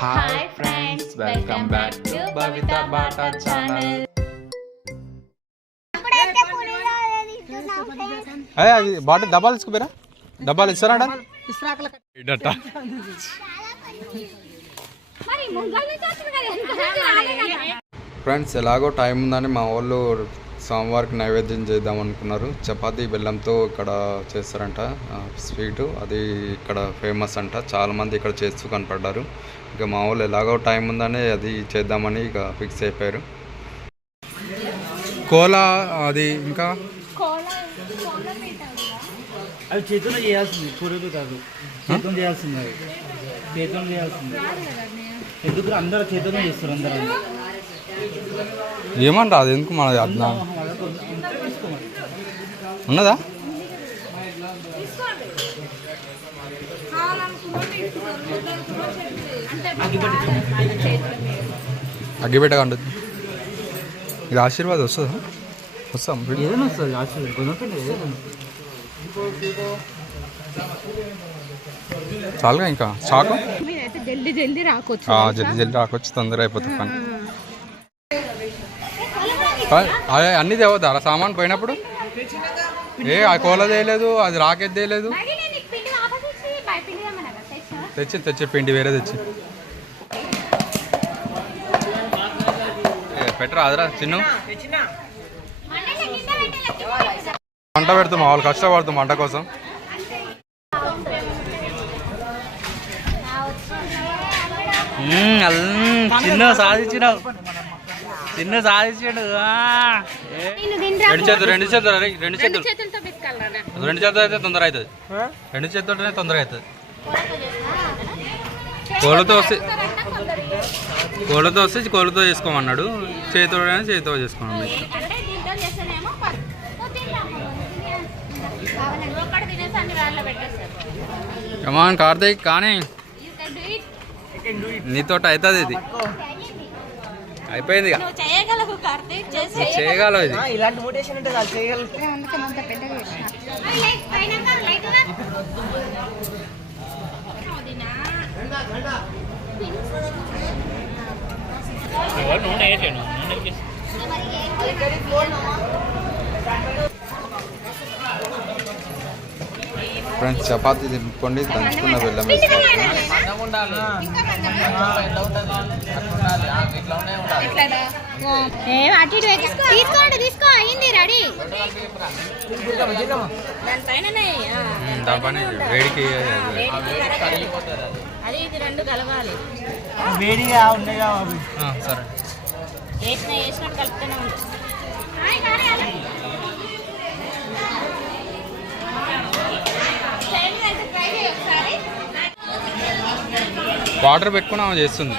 Hi friends, welcome back to Bavitha Bata channel. అది bottle డబ్బాలు తీసుకుపోయారా? డబ్బాలు ఇస్తారా? ఫ్రెండ్స్, ఎలాగో టైం ఉందని మా వాళ్ళు సోమవారికి నైవేద్యం చేద్దాం అనుకున్నారు. చపాతీ బెల్లంతో ఇక్కడ చేస్తారంట స్వీటు. అది ఇక్కడ ఫేమస్ అంట. చాలామంది ఇక్కడ చేస్తూ కనపడ్డారు. ఇక మా వాళ్ళు ఎలాగో టైం ఉందని అది చేద్దామని ఇక ఫిక్స్ అయిపోయారు. కోలా అది ఇంకా అవి చేతుల్లో చేయాల్సింది, కూరలు కాదు. చేతులు చేయాల్సింది, చేతులు చేయాల్సింది. ఎందుకు అందరూ చేతుల్లో చేస్తారు? అందరూ ఏమంట అది ఎందుకు మనది అర్థం ఉన్నదా? అగ్గిపెట్టగా ఉంటుంది. ఇది ఆశీర్వాదం వస్తుందా? వస్తాం ఏదైనా వస్తుంది ఆశీర్వాదం. చాలుగా ఇంకా చాకు జల్దీ జల్దీ రాకొచ్చు, జల్దీ రాకొచ్చు, తొందర అయిపోతుంది పని. అదే అన్నీ తేవద్దా సామాన్ పోయినప్పుడు? ఆ కోల తేయలేదు, అది రాకెట్ తేయలేదు. తెచ్చి పిండి వేరే తెచ్చి పెట్టరా అదరా చిన్న మంట పెడుతాం. వాళ్ళు కష్టపడుతాం మంట కోసం. చిన్న సాధించినావు, చిన్న సాధించాడు. రెండు చేతులు అయితే తొందర అవుతుంది. రెండు చేతులనే తొందరగా అవుతుంది. కోళ్ళతో వస్తే కోళ్ళతో చేసుకోమన్నాడు. చేతితో చేసుకోమన్నాడు. కమాన్ కార్తీక్, కానీ నీతో అవుతుంది. ఇది అయిపోయింది. చేయగలవు. ఇది ఇలాంటి మోటివేషన్ ఉంటే చేయగలరు. ఫ్రెండ్స్, చపాతీ తిప్పుకోండి. దంచుకున్న బెల్లం వేసుకోండి. దానిపైన వేడికి వేడిగా ఉండగా సరే కలుపుతూనే ఉంది. వాటర్ పెట్టుకుని ఆమె చేస్తుంది.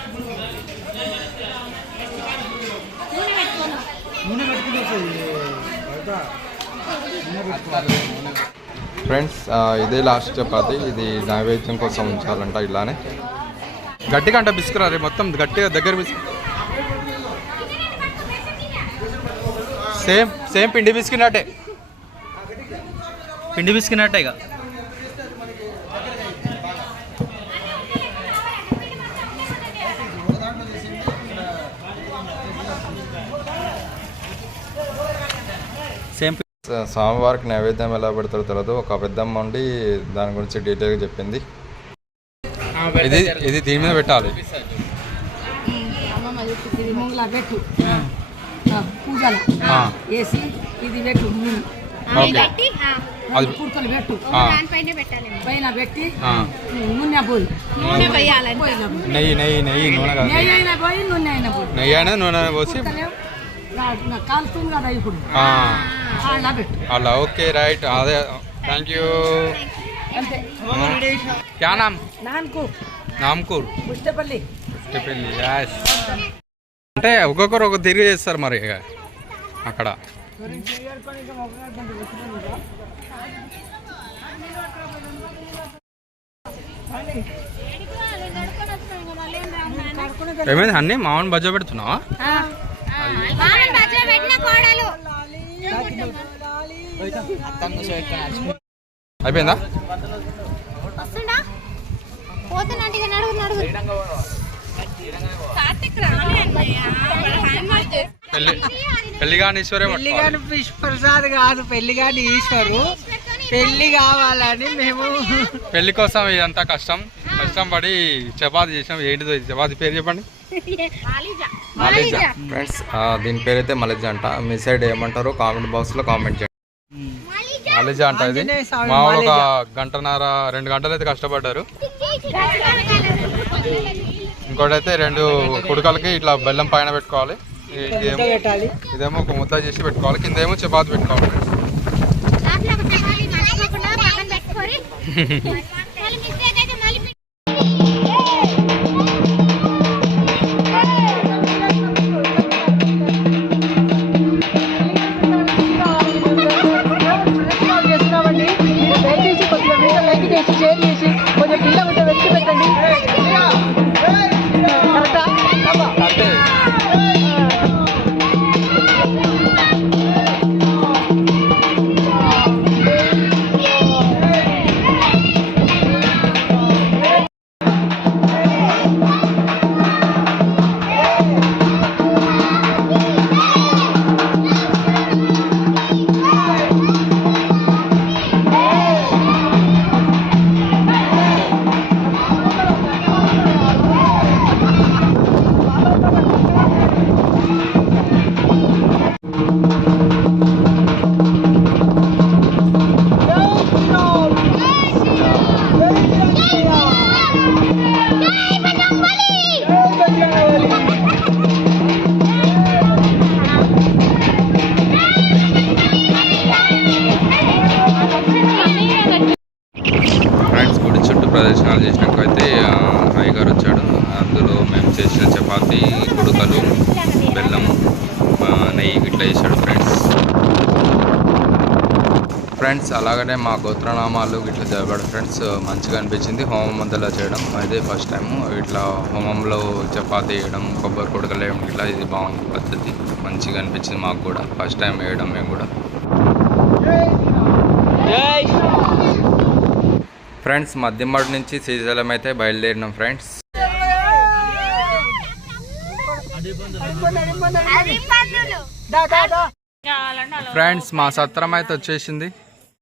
ఫ్రెండ్స్, ఇదే లాస్ట్ చపాతి. ఇది నైవేద్యం కోసం ఉంచాలంట. ఇలానే గట్టిగా అంట బిస్కురా రే, మొత్తం గట్టిగా దగ్గర సేమ్ పిండి బిస్కినట్టే. ఇక స్వామివారికి నైవేద్యం ఎలా పెడతారో తెలియదు. ఒక పెద్దమ్మ ఉండి దాని గురించి డీటెయిల్గా చెప్పింది. ఇది దీని మీద పెట్టాలి. నెయ్యి అయినా నూనె పోసి అలా. Okay, right. అదే, థ్యాంక్ యూ. క్యా నామ్? నామ్కూర్. పుష్టపల్లి. అంటే ఒక్కొక్కరు ఒక తిరిగి చేస్తారు మరి అక్కడ. ఏమైంది అన్నీ మామూలు బజ్జో పెడుతున్నావా? అయిపోయిందా? పెళ్లిగాని ఈశ్వరే పెళ్లిగాని విశ్వప్రసాద్ కాదు, పెళ్లిగాని ఈశ్వరు. పెళ్లి కావాలని మేము పెళ్లి కోసం ఇదంతా కష్టం పడి చపాతి చేసాం. ఏంటిదో చపాతి పేరు చెప్పండి. మలేజా ఫ్రెండ్స్, దీని పేరు అయితే మలేజా అంట. మీ సైడ్ ఏమంటారో కామెంట్ బాక్స్ లో కామెంట్ చేయండి. మలేజా అంట ఇది. మామూలు ఒక గంటన్నర 2 గంటలు అయితే కష్టపడ్డారు. ఇంకోటైతే 2 కుడుకలకి ఇట్లా బెల్లం పైన పెట్టుకోవాలి. ఇదేమో ఒక ముద్ద చేసి పెట్టుకోవాలి, కింద ఏమో చపాతి పెట్టుకోవాలి. ప్రదర్శనలు చేసినాకైతే అయ్యగారు వచ్చాడు. అందులో మేము చేసిన చపాతి, కుడుకలు, బెల్లం, నెయ్యి ఇట్లా చేశాడు ఫ్రెండ్స్. అలాగనే మా గోత్రనామాలు ఇట్లా చదివాడు ఫ్రెండ్స్. మంచిగా అనిపించింది హోమం మధ్యలో చేయడం. అదే ఫస్ట్ టైం ఇట్లా హోమంలో చపాతి వేయడం, కొబ్బరి కుడకలు వేయడం ఇట్లా. ఇది బాగుంది పద్ధతి, మంచిగా అనిపించింది మాకు కూడా. ఫస్ట్ టైం వేయడం మేము కూడా. ఫ్రెండ్స్, మధ్యమడి నుంచి శ్రీశైలం అయితే బయలుదేరినాం ఫ్రెండ్స్. ఫ్రెండ్స్, మా సత్రం అయితే వచ్చేసింది.